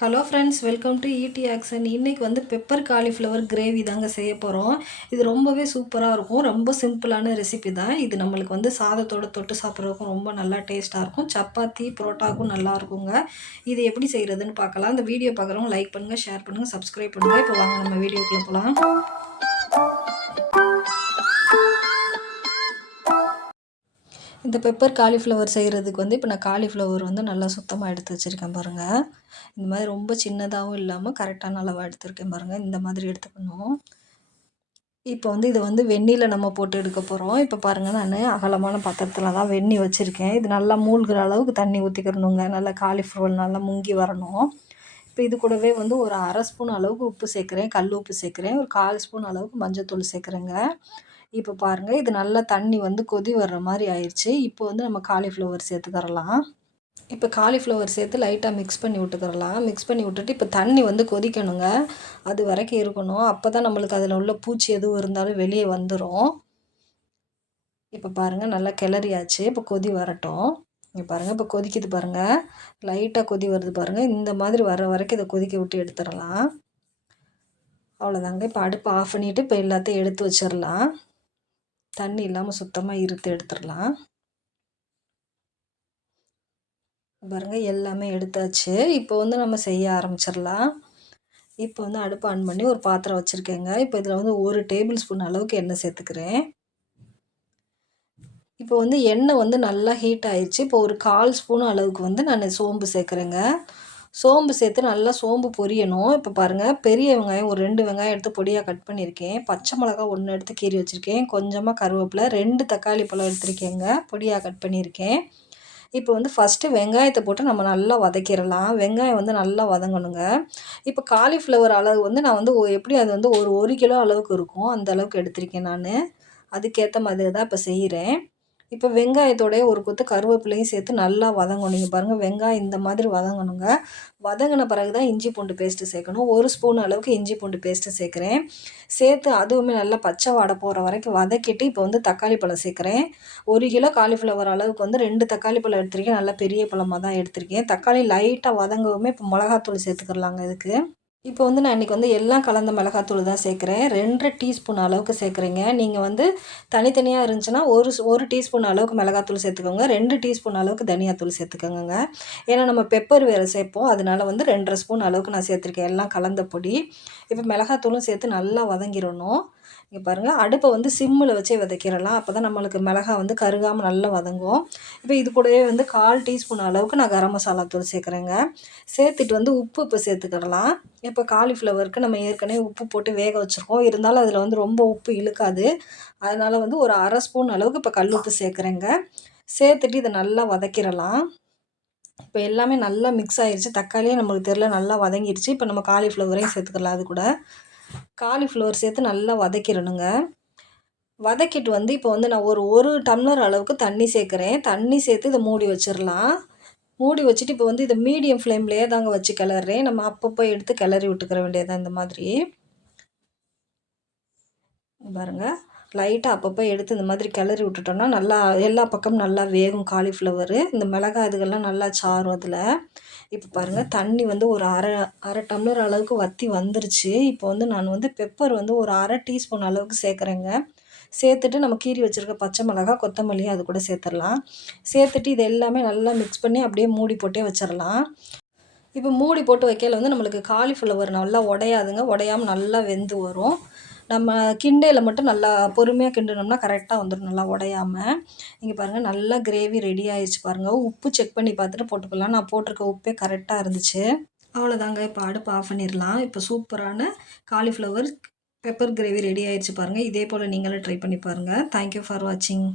Hello friends welcome to ED action இன்றைக்கி வந்து pepper cauliflower gravy தாங்க செய்ய போகிறோம் இது ரொம்பவே சூப்பராக இருக்கும். ரொம்ப சிம்பிளான ரெசிபி தான். இது நம்மளுக்கு வந்து சாதத்தோடு தொட்டு சாப்பிட்றதுக்கும் ரொம்ப நல்லா டேஸ்ட்டாக இருக்கும். சப்பாத்தி புரோட்டாக்கும் நல்லா இருக்குங்க. இது எப்படி செய்கிறதுன்னு பார்க்கலாம். இந்த வீடியோ பார்க்குறவங்க லைக் பண்ணுங்கள் ஷேர் பண்ணுங்கள் சப்ஸ்கிரைப் பண்ணுங்கள் இப்போ வாங்க நம்ம வீடியோக்குள்ளே போகலாம் இந்த பெப்பர் காலிஃப்ளவர் செய்கிறதுக்கு வந்து இப்போ நான் காலிஃப்ளவர் வந்து நல்லா சுத்தமாக எடுத்து வச்சுருக்கேன் பாருங்கள் இந்த மாதிரி ரொம்ப சின்னதாகவும் இல்லாமல் கரெக்டான அளவாக எடுத்துருக்கேன் பாருங்கள் இந்த மாதிரி எடுத்துக்கணும். இப்போ வந்து இதை வந்து வெந்நியில் நம்ம போட்டு எடுக்க போகிறோம் இப்போ பாருங்கள் நான் அகலமான பாத்திரத்தில் தான் வெந்நி வச்சுருக்கேன். இது நல்லா மூழ்கிற அளவுக்கு தண்ணி ஊற்றிக்கிறணுங்க நல்லா காலிஃப்ளவர் நல்லா முங்கி வரணும். இப்போ இது கூடவே வந்து ஒரு அரை ஸ்பூன் அளவுக்கு உப்பு சேர்க்குறேன். கல் உப்பு சேர்க்குறேன். ஒரு கால் ஸ்பூன் அளவுக்கு மஞ்சள் தூள் சேர்க்குறேங்க. இப்போ பாருங்கள் இது நல்லா தண்ணி வந்து கொதி வர்ற மாதிரி ஆயிடுச்சு இப்போ வந்து நம்ம காலிஃப்ளவர் சேர்த்துக்கரலாம் இப்போ காலிஃப்ளவர் சேர்த்து லைட்டாக மிக்ஸ் பண்ணி விட்டுக்கிறலாம் மிக்ஸ் பண்ணி விட்டுட்டு இப்போ தண்ணி வந்து கொதிக்கணுங்க. அது வரைக்கும் இருக்கணும். அப்போ தான் நம்மளுக்கு அதில் உள்ள பூச்சி எதுவும் இருந்தாலும் வெளியே வந்துடும் இப்போ பாருங்கள் நல்லா கிளறியாச்சு. இப்போ கொதி வரட்டும். இங்கே பாருங்கள் இப்போ கொதிக்குது பாருங்கள் லைட்டாக கொதி வருது பாருங்கள் இந்த மாதிரி வர வரைக்கும் இதை கொதிக்க விட்டு எடுத்துடலாம். அவ்வளோதாங்க இப்போ அடுப்பு ஆஃப் பண்ணிவிட்டு இப்போ எல்லாத்தையும் எடுத்து வச்சிடலாம். தண்ணி இல்லாமல் சுத்தமாக இருத்து எடுத்துடலாம். பாருங்கள் எல்லாமே எடுத்தாச்சு. இப்போ வந்து நம்ம செய்ய ஆரம்பிச்சிடலாம். இப்போ வந்து அடுப்பு ஆன் பண்ணி ஒரு பாத்திரம் வச்சுருக்கேங்க. இப்போ இதில் வந்து ஒரு டேபிள் ஸ்பூன் அளவுக்கு எண்ணெய் சேர்த்துக்கிறேன். இப்போ வந்து எண்ணெய் வந்து நல்லா ஹீட் ஆயிடுச்சு. இப்போ ஒரு கால் ஸ்பூன் அளவுக்கு வந்து நான் சோம்பு சேர்க்குறேங்க. சோம்பு சேர்த்து நல்லா சோம்பு பொரியணும். இப்போ பாருங்கள் பெரிய வெங்காயம் ஒரு ரெண்டு வெங்காயம் எடுத்து பொடியாக கட் பண்ணியிருக்கேன். பச்சை மிளகா ஒன்று எடுத்து கீறி வச்சுருக்கேன். கொஞ்சமாக கருவேப்பிலை ரெண்டு தக்காளி பழம் எடுத்துருக்கேங்க. பொடியாக கட் பண்ணியிருக்கேன். இப்போ வந்து ஃபஸ்ட்டு வெங்காயத்தை போட்டு நம்ம நல்லா வதக்கிடலாம். வெங்காயம் வந்து நல்லா வதங்கணுங்க. இப்போ காலிஃப்ளவர் அளவு வந்து நான் வந்து எப்படி அது வந்து ஒரு ஒரு கிலோ அளவுக்கு இருக்கும். அந்த அளவுக்கு எடுத்திருக்கேன் நான். அதுக்கேற்ற மாதிரி தான் இப்போ செய்கிறேன் இப்போ வெங்காயத்தோடைய ஒரு கொத்து கருவேப்பிலையும் சேர்த்து நல்லா வதங்கணும். நீங்கள் பாருங்கள் வெங்காயம் இந்த மாதிரி வதங்கணுங்க. வதங்கின பிறகு தான் இஞ்சி பூண்டு பேஸ்ட்டு சேர்க்கணும். ஒரு ஸ்பூன் அளவுக்கு இஞ்சி பூண்டு பேஸ்ட்டு சேர்க்குறேன். சேர்த்து அதுவுமே நல்லா பச்சை வாடை போகிற வரைக்கும் வதக்கிட்டு இப்போ வந்து தக்காளி பழம் சேர்க்குறேன். ஒரு கிலோ காலிஃப்ளவர் அளவுக்கு வந்து ரெண்டு தக்காளி பழம் எடுத்திருக்கேன். நல்லா பெரிய பழமாக தான் எடுத்திருக்கேன். தக்காளி லைட்டாக வதங்கவுமே இப்போ மிளகாத்தூள் சேர்த்துக்கிறலாங்க இதுக்கு. இப்போ வந்து நான் இன்றைக்கி வந்து எல்லாம் கலந்த மிளகாத்தூள் தான் சேர்க்குறேன். ரெண்டரை டீஸ்பூன் அளவுக்கு சேர்க்குறீங்க. நீங்கள் வந்து தனித்தனியாக இருந்துச்சுன்னா ஒரு ஒரு டீஸ்பூன் அளவுக்கு மிளகாத்தூள் சேர்த்துக்கோங்க. ரெண்டு டீஸ்பூன் அளவுக்கு தனியாத்தூள் சேர்த்துக்கோங்க ஏன்னா நம்ம பெப்பர் வேறு சேர்ப்போம். அதனால் வந்து ரெண்டரை ஸ்பூன் அளவுக்கு நான் சேர்த்துருக்கேன். எல்லாம் கலந்த பொடி. இப்போ மிளகாத்தூளும் சேர்த்து நல்லா வதங்கிடணும். இங்கே பாருங்கள் அடுப்பை வந்து சிம்மில் வச்சே வதக்கிடலாம். அப்போ தான் நம்மளுக்கு மிளகா வந்து கருகாமல் நல்லா வதங்கும். இப்போ இது கூடவே வந்து கால் டீஸ்பூன் அளவுக்கு நான் கரம் மசாலா தூள் சேர்க்குறேங்க. சேர்த்துட்டு வந்து உப்பு இப்போ சேர்த்துக்கிடலாம். இப்போ காலிஃப்ளவருக்கு நம்ம ஏற்கனவே உப்பு போட்டு வேக வச்சுருக்கோம். இருந்தாலும் அதில் வந்து ரொம்ப உப்பு இழுக்காது. அதனால் வந்து ஒரு அரை ஸ்பூன் அளவுக்கு இப்போ கல் உப்பு சேர்க்குறேங்க. சேர்த்துட்டு இதை நல்லா வதக்கிடலாம். இப்போ எல்லாமே நல்லா மிக்ஸ் ஆகிடுச்சு தக்காளியே நம்மளுக்கு தெரில நல்லா வதங்கிடுச்சு இப்போ நம்ம காலிஃப்ளவரையும் சேர்த்துக்கலாம் அது கூட காலிஃப்ளவர் சேர்த்து நல்லா வதக்கிடணுங்க. வதக்கிட்டு வந்து இப்போ வந்து நான் ஒரு ஒரு டம்ளர் அளவுக்கு தண்ணி சேர்க்குறேன். தண்ணி சேர்த்து இதை மூடி வச்சிடலாம். மூடி வச்சுட்டு இப்போ வந்து இதை மீடியம் ஃப்ளேம்லேயே தாங்க வச்சு கிளறேன். நம்ம அப்பப்போ எடுத்து கிளறி விட்டுக்கிற வேண்டியதான் இந்த மாதிரி. பாருங்கள் லைட்டாக அப்பப்போ எடுத்து இந்த மாதிரி கிளறி விட்டுட்டோம்னா நல்லா எல்லா பக்கமும் நல்லா வேகும் காலிஃப்ளவரு இந்த மிளகாய் இதுகள்லாம் நல்லா சாரும் அதில். இப்போ பாருங்கள் தண்ணி வந்து ஒரு அரை அரை டம்ளர் அளவுக்கு வற்றி வந்துருச்சு. இப்போ வந்து நான் வந்து பெப்பர் வந்து ஒரு அரை டீஸ்பூன் அளவுக்கு சேர்க்குறேங்க. சேர்த்துட்டு நம்ம கீறி வச்சுருக்க பச்சை மிளகா கொத்தமல்லியும் அது கூட சேர்த்துடலாம். சேர்த்துட்டு இது எல்லாமே நல்லா மிக்ஸ் பண்ணி அப்படியே மூடி போட்டே வச்சிடலாம். இப்போ மூடி போட்டு வைக்கல வந்து நம்மளுக்கு காலிஃப்ளவர் நல்லா உடையாதுங்க. உடையாமல் நல்லா வெந்து வரும். நம்ம கிண்டையில் மட்டும் நல்லா பொறுமையாக கிண்டினோம்னா கரெக்டாக வந்துடும் நல்லா உடையாமல் இங்கே பாருங்கள் நல்லா கிரேவி ரெடி ஆயிடுச்சு பாருங்கள் உப்பு செக் பண்ணி பார்த்துட்டு போட்டுக்கலாம். நான் போட்டிருக்க உப்பே கரெக்டாக இருந்துச்சு. அவ்வளோதாங்க இப்போ அடுப்பு ஆஃப் பண்ணிடலாம். இப்போ சூப்பரான காலிஃப்ளவர் பெப்பர் கிரேவி ரெடி ஆயிடுச்சு பாருங்கள் இதே போல் நீங்களும் ட்ரை பண்ணி பாருங்கள் தேங்க்யூ ஃபார் வாட்சிங்